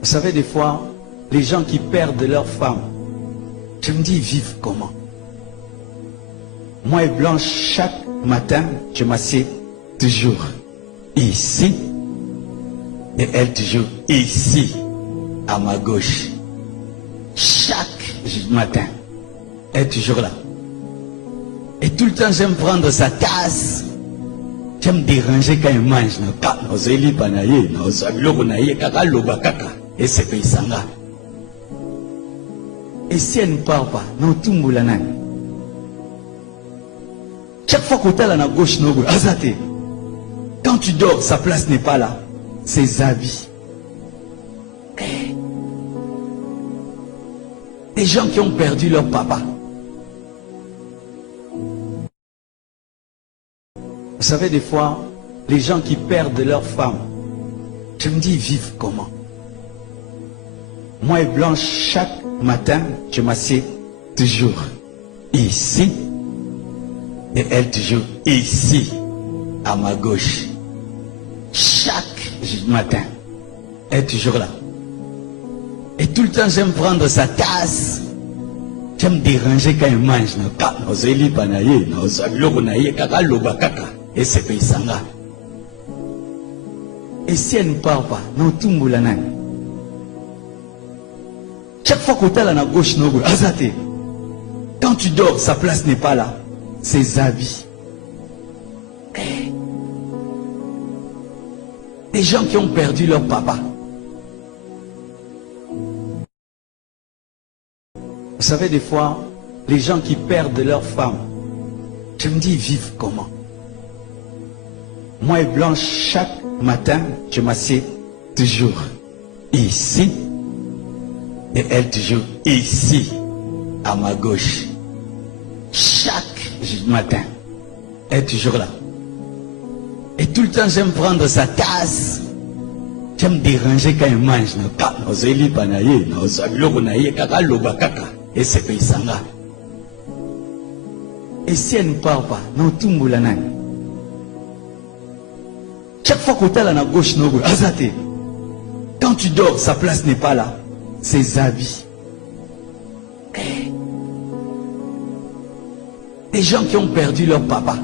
Vous savez, des fois, les gens qui perdent leur femme, je me dis, ils vivent comment? Moi et Blanche, chaque matin, je m'assieds toujours ici. Et elle toujours ici, à ma gauche. Chaque matin, elle est toujours là. Et tout le temps, j'aime prendre sa tasse. J'aime déranger quand il mange. Et c'est Paysanga. Et si elle ne parle pas, non, tout le monde. Chaque fois que tu es à la gauche, quand tu dors, sa place n'est pas là. Ses habits. Des gens qui ont perdu leur papa. Vous savez, des fois, les gens qui perdent leur femme, je me dis, ils vivent comment? Moi et Blanche, chaque matin, je m'assieds toujours ici. Et elle toujours ici, à ma gauche. Chaque matin, elle est toujours là. Et tout le temps, j'aime prendre sa tasse. J'aime déranger quand il mange. Et c'est Paysanga. Et si elle ne parle pas, non, tout le monde. Chaque fois que tu es à la gauche, quand tu dors, sa place n'est pas là. Ses habits. Des gens qui ont perdu leur papa. Vous savez, des fois, les gens qui perdent leur femme, je me dis, ils vivent comment? Moi et Blanche, chaque matin, je m'assieds toujours ici. Et elle toujours ici, à ma gauche. Chaque matin, elle est toujours là. Et tout le temps, j'aime prendre sa tasse. J'aime déranger quand il mange. Et c'est Paysanga. Et si elle ne parle pas, non, tout le monde. Chaque fois que tu es à la gauche, quand tu dors, sa place n'est pas là. Ses habits. Des gens qui ont perdu leur papa.